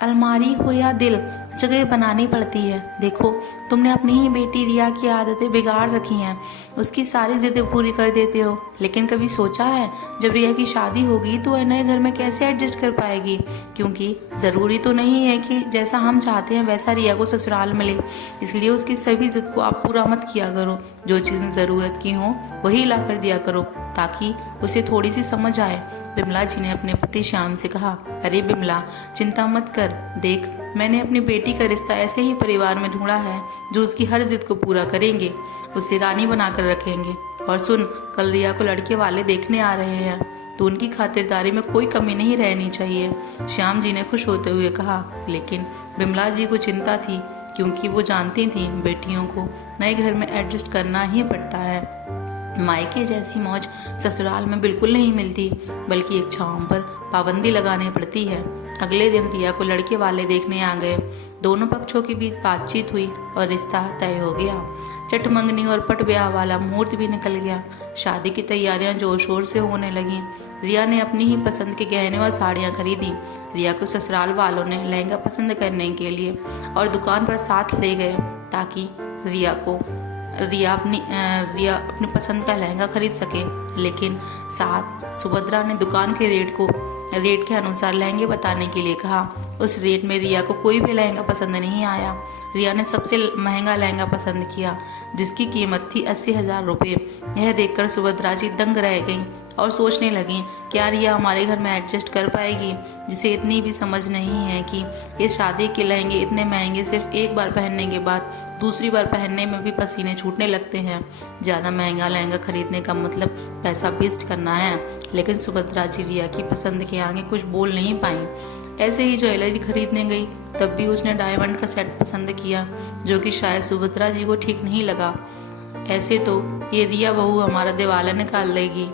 अलमारी हो या दिल, जगह बनानी पड़ती है। देखो, तुमने अपनी ही बेटी रिया की आदतें बिगाड़ रखी हैं। उसकी सारी जिद्दें पूरी कर देते हो, लेकिन कभी सोचा है जब रिया की शादी होगी तो वह नए घर में कैसे एडजस्ट कर पाएगी? क्योंकि ज़रूरी तो नहीं है कि जैसा हम चाहते हैं वैसा रिया को ससुराल मिले। इसलिए उसकी सभी जिद को आप पूरा मत किया करो। जो चीज़ें ज़रूरत की हों वही ला कर दिया करो, ताकि उसे थोड़ी सी समझ आए। बिमला जी ने अपने पति श्याम से कहा, अरे बिमला, चिंता मत कर। देख, मैंने अपनी बेटी का रिश्ता ऐसे ही परिवार में ढूंढा है जो उसकी हर जिद को पूरा करेंगे, उसे रानी बनाकर रखेंगे। और सुन, कल रिया को लड़के वाले देखने आ रहे हैं, तो उनकी खातिरदारी में कोई कमी नहीं रहनी चाहिए। श्याम जी ने खुश होते हुए कहा, लेकिन बिमला जी को चिंता थी, क्योंकि वो जानती थी बेटियों को नए घर में एडजस्ट करना ही पड़ता है। मायके जैसी मौज ससुराल में बिल्कुल नहीं मिलती, बल्कि इच्छाओं पर पाबंदी लगानी पड़ती है। अगले दिन रिया को लड़के वाले देखने आ गए। दोनों पक्षों के बीच बातचीत हुई और रिश्ता तय हो गया। चट मंगनी और पट ब्याह वाला मुहूर्त भी निकल गया। शादी की तैयारियां जोर शोर से होने लगीं। रिया ने अपनी ही पसंद के गहने और साड़ियां खरीदी। रिया को ससुराल वालों ने लहंगा पसंद करने के लिए और दुकान पर साथ ले गए, ताकि रिया अपनी पसंद का लहंगा खरीद सके। लेकिन साथ सुभद्रा ने दुकान के रेट के अनुसार लहंगे बताने के लिए कहा। उस रेट में रिया को कोई भी लहंगा पसंद नहीं आया। रिया ने सबसे महंगा लहंगा पसंद किया, जिसकी कीमत थी 80,000 रुपये। यह देखकर सुभद्रा जी दंग रह गईं और सोचने लगीं, क्या रिया हमारे घर में एडजस्ट कर पाएगी, जिसे इतनी भी समझ नहीं है कि ये शादी के लहंगे इतने महंगे सिर्फ एक बार पहनने के बाद दूसरी बार पहनने में भी पसीने छूटने लगते हैं। ज़्यादा महंगा लहंगा खरीदने का मतलब पैसा वेस्ट करना है। लेकिन सुभद्रा जी रिया की पसंद के आगे कुछ बोल नहीं पाई। ऐसे ही ज्वेलरी खरीदने गई, तब भी उसने डायमंड का सेट पसंद किया, जो कि शायद सुभद्रा जी को ठीक नहीं लगा। ऐसे तो ये रिया बहू हमारा दिवाला निकाल लेगी।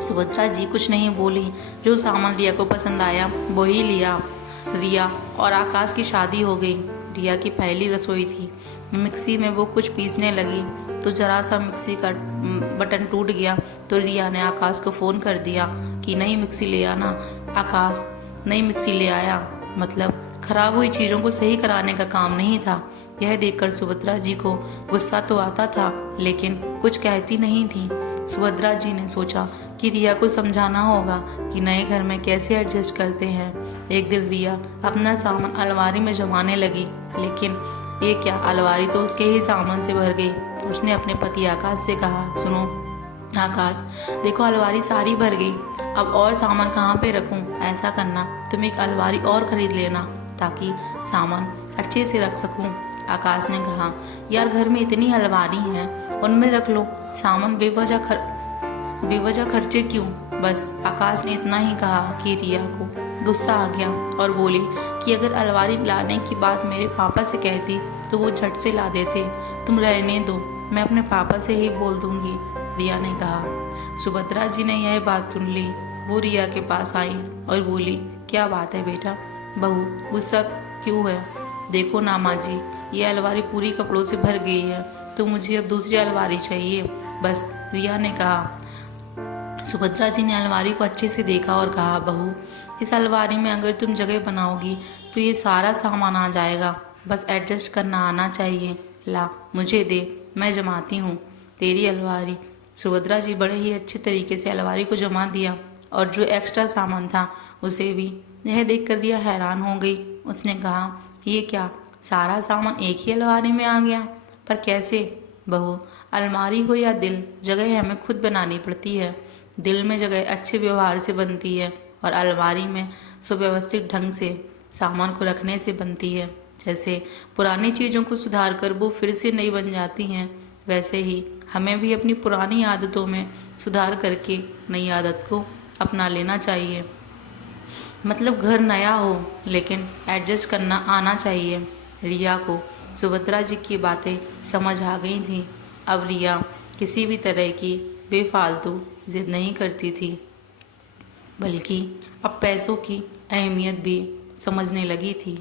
सुभद्रा जी कुछ नहीं बोली। जो सामान रिया को पसंद आया वो ही लिया। रिया और आकाश की शादी हो गई। रिया की पहली रसोई थी। मिक्सी में वो कुछ पीसने लगी तो जरा सा मिक्सी का बटन टूट गया, तो रिया ने आकाश को फ़ोन कर दिया कि नई मिक्सी ले आना। आकाश नई मिक्सी ले आया, मतलब खराब हुई चीज़ों को सही कराने का काम नहीं था। यह देखकर सुभद्रा जी को गुस्सा तो आता था, लेकिन कुछ कहती नहीं थी। सुभद्रा जी ने सोचा कि रिया को समझाना होगा कि नए घर में कैसे एडजस्ट करते हैं। एक दिन रिया अपना सामान अलमारी में जमाने लगी, लेकिन ये क्या, अलमारी तो उसके ही सामान से भर गई। उसने अपने पति आकाश से कहा, सुनो आकाश, देखो अलमारी सारी भर गई, अब और सामान कहाँ पे रखूं? ऐसा करना, तुम एक अलमारी और खरीद लेना, ताकि सामान अच्छे से रख सकूं। आकाश ने कहा, यार घर में इतनी अलमारी हैं, उनमें रख लो, सामान बेवजह खर्चे क्यों? बस आकाश ने इतना ही कहा कि रिया को गुस्सा आ गया और बोली कि अगर अलमारी लाने की बात मेरे पापा से कहती तो वो झट से ला देते। तुम रहने दो, मैं अपने पापा से ही बोल दूंगी, रिया ने कहा। सुभद्रा जी ने यह बात सुन ली। वो रिया के पास आई और बोली, क्या बात है बेटा, बहू गुस्सा क्यों है? देखो ना माँ जी, ये अलमारी पूरी कपड़ों से भर गई है, तो मुझे अब दूसरी अलमारी चाहिए बस, रिया ने कहा। सुभद्रा जी ने अलमारी को अच्छे से देखा और कहा, बहू इस अलमारी में अगर तुम जगह बनाओगी तो ये सारा सामान आ जाएगा, बस एडजस्ट करना आना चाहिए। ला मुझे दे, मैं जमाती हूँ तेरी अलमारी। सुभद्रा जी बड़े ही अच्छे तरीके से अलमारी को जमा दिया, और जो एक्स्ट्रा सामान था उसे भी। यह देखकर रिया हैरान हो गई। उसने कहा, ये क्या, सारा सामान एक ही अलमारी में आ गया? पर कैसे? बहू, अलमारी हो या दिल, जगह हमें खुद बनानी पड़ती है। दिल में जगह अच्छे व्यवहार से बनती है और अलमारी में सुव्यवस्थित ढंग से सामान को रखने से बनती है। जैसे पुरानी चीज़ों को सुधार कर वो फिर से नई बन जाती हैं, वैसे ही हमें भी अपनी पुरानी आदतों में सुधार करके नई आदत को अपना लेना चाहिए। मतलब घर नया हो, लेकिन एडजस्ट करना आना चाहिए। रिया को सुभद्रा जी की बातें समझ आ गई थी। अब रिया किसी भी तरह की बेफालतू जिद नहीं करती थी, बल्कि अब पैसों की अहमियत भी समझने लगी थी।